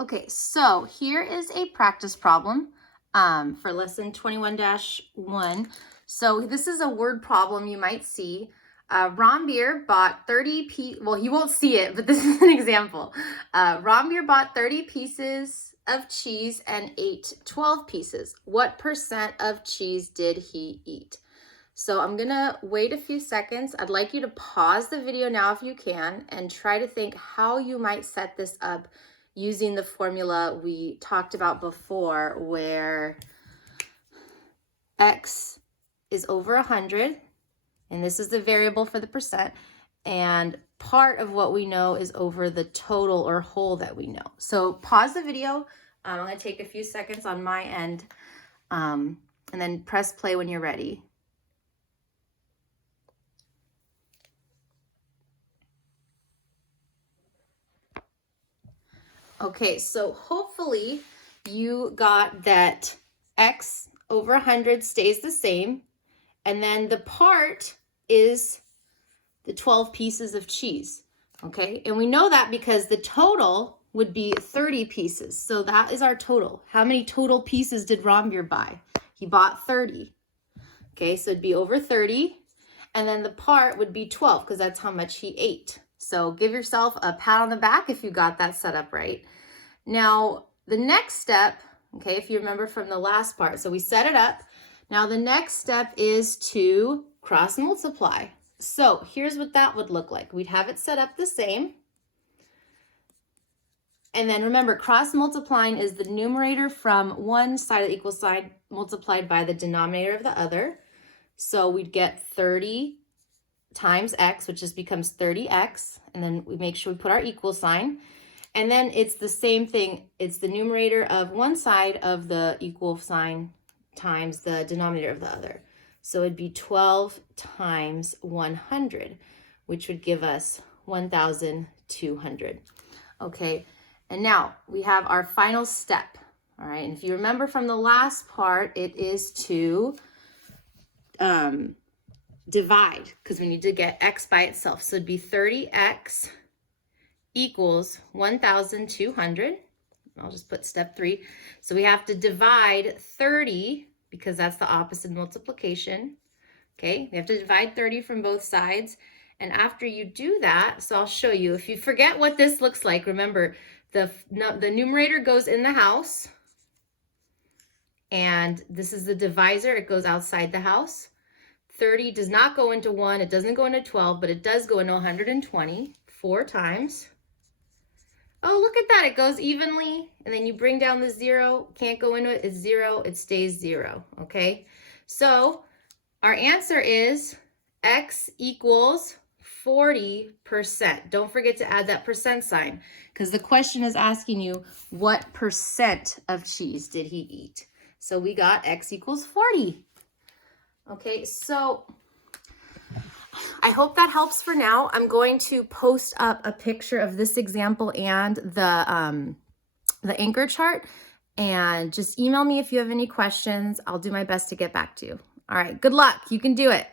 Okay, so here is a practice problem for lesson 21-1. So this is a word problem you might see. Rombeer bought 30 well, you won't see it, but this is an example. Rombeer bought 30 pieces of cheese and ate 12 pieces. What percent of cheese did he eat? So I'm gonna wait a few seconds. I'd like you to pause the video now if you can and try to think how you might set this up using the formula we talked about before, where X is over 100, and this is the variable for the percent, and part of what we know is over the total or whole that we know. So pause the video. I'm gonna take a few seconds on my end, and then press play when you're ready. Okay, so hopefully you got that X over 100 stays the same, and then the part is the 12 pieces of cheese, okay? And we know that because the total would be 30 pieces. So that is our total. How many total pieces did Rombeer buy? He bought 30, okay? So it'd be over 30, and then the part would be 12 because that's how much he ate. So give yourself a pat on the back if you got that set up right. Now, the next step, okay, if you remember from the last part, so we set it up. Now, the next step is to cross multiply. So here's what that would look like. We'd have it set up the same. And then remember, cross multiplying is the numerator from one side of the equal sign multiplied by the denominator of the other. So we'd get 30 times x, which just becomes 30x. And then we make sure we put our equal sign. And then it's the same thing. It's the numerator of one side of the equal sign times the denominator of the other. So it'd be 12 times 100, which would give us 1,200. Okay, and now we have our final step. All right, and if you remember from the last part, it is to divide, because we need to get x by itself. So it'd be 30x equals 1,200. I'll just put step 3. So we have to divide 30 because that's the opposite multiplication. Okay, we have to divide 30 from both sides. And after you do that, so I'll show you. If you forget what this looks like, remember the numerator goes in the house, and this is the divisor. It goes outside the house. 30 does not go into 1. It doesn't go into 12, but it does go into 120 4 times. Oh, look at that. It goes evenly. And then you bring down the 0. Can't go into it. It's 0. It stays 0. Okay. So our answer is x equals 40%. Don't forget to add that percent sign, because the question is asking you what percent of cheese did he eat. So we got x equals 40. Okay, so I hope that helps for now. I'm going to post up a picture of this example and the anchor chart, and just email me if you have any questions. I'll do my best to get back to you. All right, good luck. You can do it.